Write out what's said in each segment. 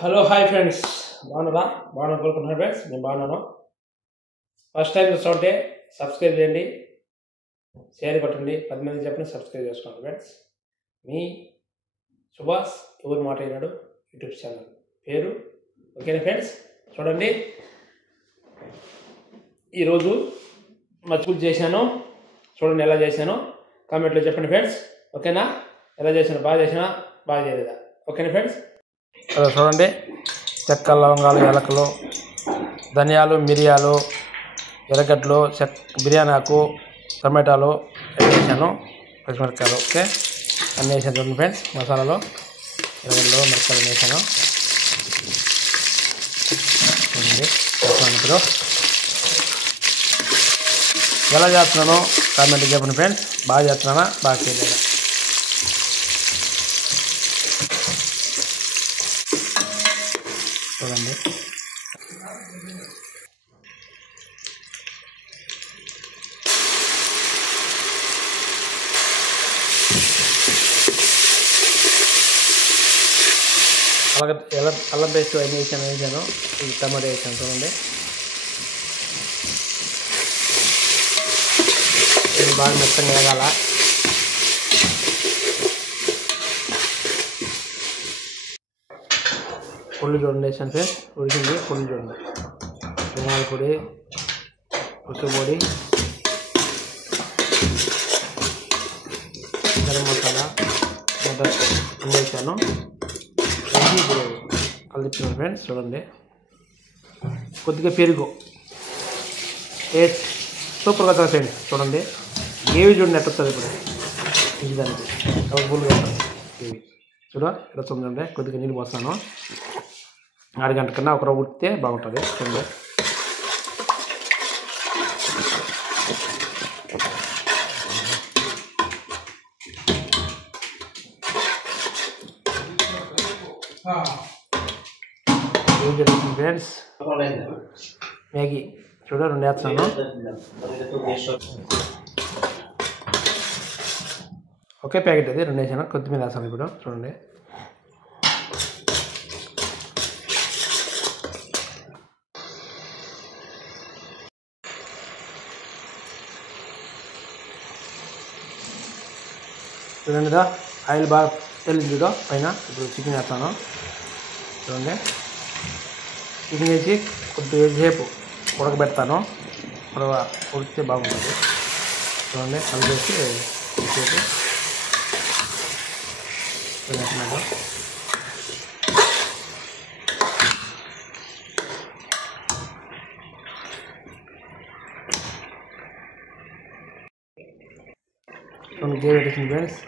Hello hi friends, బాగున్నారా? కోరుకుంటున్నాను friends, నేను బాగున్నాను. ఫస్ట్ టైం చూస్తుంటే సబ్స్క్రైబ్ చేయండి, షేర్ కొట్టండి, 10 మంది చెప్పండి, సబ్స్క్రైబ్ చేసుకోండి ఫ్రెండ్స్. మీ సుభాష్ ఎవరు మాట అయినాడు యూట్యూబ్ ఛానల్ పేరు. ఓకేనా ఫ్రెండ్స్? చూడండి, ఈరోజు మచ్చుకులు చేశాను. చూడండి ఎలా చేశాను, కామెంట్లో చెప్పండి ఫ్రెండ్స్. ఓకేనా? ఎలా చేశాను, బాగా చేసినా బాగా చేయలేదా? ఓకేనా ఫ్రెండ్స్? చూడండి, చెక్క, లవంగాలు, యాలకులు, ధనియాలు, మిరియాలు, ఎర్రగడ్డలు, బిర్యానీ ఆకు, టమాటాలు వేసాను, పచ్చిమిరపకాయలు. ఓకే, అన్నీ వేసాను. చూడండి ఫ్రెండ్స్, మసాలాలు, ఎర్రగడ్డలు, మిరపకాయలు వేసాను. చూడండి, ఇప్పుడు ఎలా చేస్తున్నాను కామెంట్ చెప్పండి ఫ్రెండ్స్. బాగా చేస్తున్నానా, బాగా చేయలేదా? చూడండి, అల్లం పేస్ట్ అన్నీ వేసాను. ఇది టమాటా వేసాను. చూడండి, ఇది బాగా మెత్తగా వేగాల. పొళ్ళు చూడండి వేసాను ఫ్రెండ్స్, ఉడికింది. పొళ్ళు చూడండి, ధనియాల పొడి, పసుపు పొడి, గరం మసాలా, అన్నీ వేసాను. ఇప్పుడు కలిపినాను ఫ్రెండ్స్. చూడండి, కొద్దిగా పెరుగు సూపర్గా వస్తుంది ఫ్రెండ్స్. చూడండి, గ్రేవీ చూడండి ఎట్ట వస్తుంది. ఇప్పుడు ఇది దానికి కవర్ఫుల్గా ఉంటుంది గ్రేవీ. ఇలా చూడండి, కొద్దిగా నీళ్ళు పోస్తాను. 6 గంటల కన్నా ఒక రోజు ఉడికితే బాగుంటుంది. చూడండి, ఏం జరుగుతుంది ఫ్రెండ్స్? మ్యాగీ 2 వేస్తున్నాను. ఒకే ప్యాకెట్ అది 2 వేసాను. కొత్తిమీర వేస్తాను ఇప్పుడు. చూడండి, చూడండి, ఆయిల్ బాగా తెలియదు పైన. ఇప్పుడు చికెన్ వేస్తాను. చూడండి, చికెన్ వేసి కొద్దిగా సేపు ఉడకబెడతాను. ఉడికితే బాగుంటుంది. చూడండి, కలిపేసి సేపు వేస్తున్నాను. గ్రేవీ పెట్టేసింది ఫ్రెండ్స్.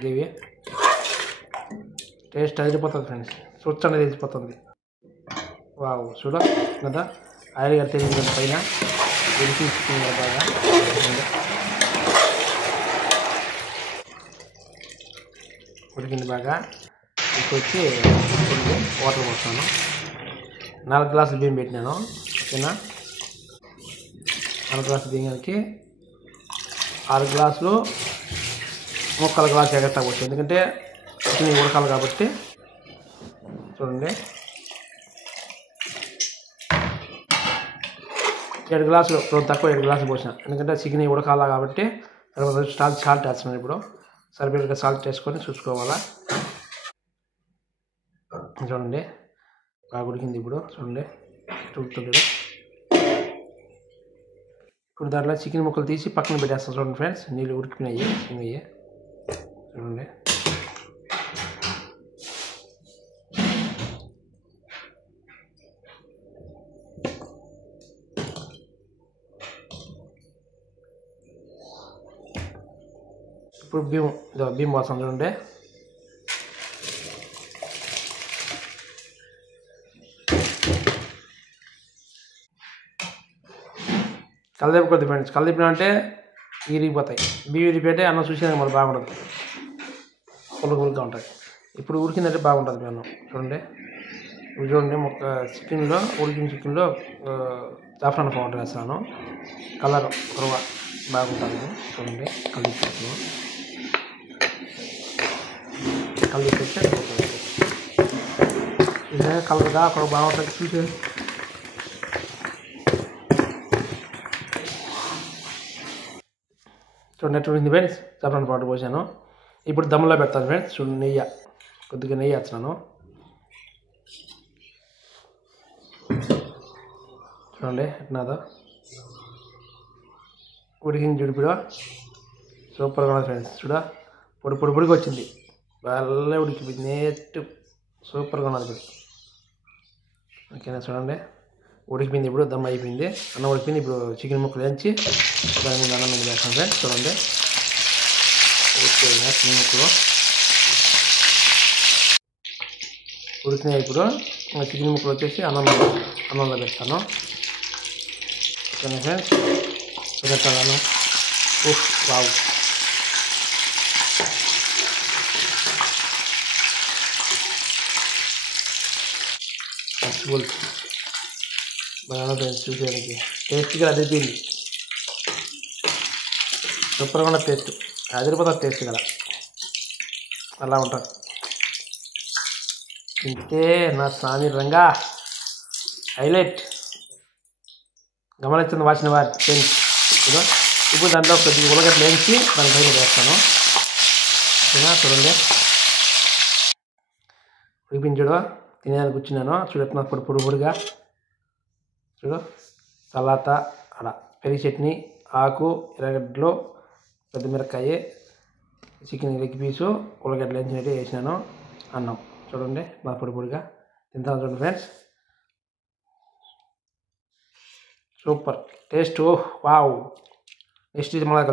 గ్రేవీ టేస్ట్ అదిరిపోతుంది ఫ్రెండ్స్. స్వచ్ఛ అనేది తెలిసిపోతుంది. వావ్, చూడ కదా, ఆయిల్ గారు తెలియదు పైన ఉడికించుకున్న బాగా. ఉడికింది బాగా. ఇప్పుడు వచ్చి వాటర్ పోస్తాను. 4 గ్లాసులు బియ్యం పెట్టినాను. ఓకేనా? 4 గ్లాసులు బియ్యానికి 6 గ్లాసులు 3/4 గ్లాసు ఎగస్ట్రా పోవచ్చు, ఎందుకంటే చికెన్ ఉడకాలి కాబట్టి. చూడండి, 7 గ్లాసులు, తక్కువ 7 గ్లాసులు పోసిన, ఎందుకంటే చికెన్ ఉడకాలా కాబట్టి. తర్వాత సాల్ట్ వేస్తున్నాను. ఇప్పుడు సరిపడగా సాల్ట్ వేసుకొని చూసుకోవాలా. చూడండి, బాగా ఉడికింది. ఇప్పుడు చూడండి, ఉడుకుతుంది. ఇప్పుడు దాంట్లో చికెన్ ముక్కలు తీసి పక్కన పెట్టేస్తాను. చూడండి ఫ్రెండ్స్, నీళ్ళు ఉడికినాయి. చూడండి, ఇప్పుడు బియ్యం పోస్తాను. చూడండి, కలదిప్పకొద్ది ఫ్రెండ్స్. కలదిప్పిన అంటే ఇరిగిపోతాయి. బియ్యం ఇరిగిపోతే అన్నం చూసేది మరి బాగుంటుంది, పులుగా ఉంటుంది. ఇప్పుడు ఉడికిందంటే బాగుంటుంది అన్నం. చూడండి, ఇప్పుడు చూడండి, చికెన్లో ఉడికిన చికెన్లో జాఫ్రాన్ పౌడర్ వేస్తాను. కలర్ బాగుంటుంది. చూడండి, కలిపి కళ్ళు పెట్టి ఇదే కలర్గా అక్కడ బాగుంటుంది చూసి చూడండి ఎట్లుంది ఫ్రెండ్స్ చేపల పాటు పోసాను. ఇప్పుడు దమ్ములో పెడతాను ఫ్రెండ్స్. చూడండి నెయ్యి కొద్దిగా నెయ్యి వేస్తున్నాను. చూడండి ఎట్నాదో ఉడికింది చూడిపిడు సూపర్గా ఉన్నది ఫ్రెండ్స్. చూడ పొడిగా వచ్చింది, బాగా ఉడికిపోయింది, నేట్ సూపర్గా ఉన్నది ఇప్పుడు. ఓకేనా చూడండి ఉడికిపోయింది, ఇప్పుడు దమ్ అయిపోయింది, అన్నం ఉడికిపోయింది. ఇప్పుడు చికెన్ ముక్కలు వేయించి దాని మీద అన్నం మీద వేస్తాం ఫ్రెండ్స్. చూడండి ఓకే చికెన్ ముక్కలు ఉడికినాయి. ఇప్పుడు చికెన్ ముక్కలు వచ్చేసి అన్నంలో పెడతాను. ఓకేనా ఫ్రెండ్స్ పెడతాను. వావ్ మర్చిపోల్ బాగా ఫ్రెండ్స్ చూసేదానికి టేస్ట్గా అదిరిపోయింది. సూపర్గా ఉన్న టేస్ట్ అదిరిపోతుంది టేస్ట్ కదా అలా ఉంటుంది. ఇంతే నా స్వామి రంగా హైలైట్ గమనించింది వాసిన వారి ఫ్రెండ్స్. ఇప్పుడు దాంట్లో కొద్దిగా ఉల్లగడ్డలు వేయించి దాని పైన వేస్తాను. ఓకేనా చూడండి ఉడిపించుడు తినేదానికి కూర్చున్నాను. చూడట్నా పొడిగా చూడు సలాత అలా పెరుగు చట్నీ ఆకు ఎర్రగడ్డలు పెద్దమిరకాయ చికెన్ లెగ్ పీసు ఉల్లగడ్డలు వేయించినట్టు వేసినాను. అన్నం చూడండి నా పొడిగా తింటాను. చూడండి friends super taste. Wow next ఇది మళ్ళీ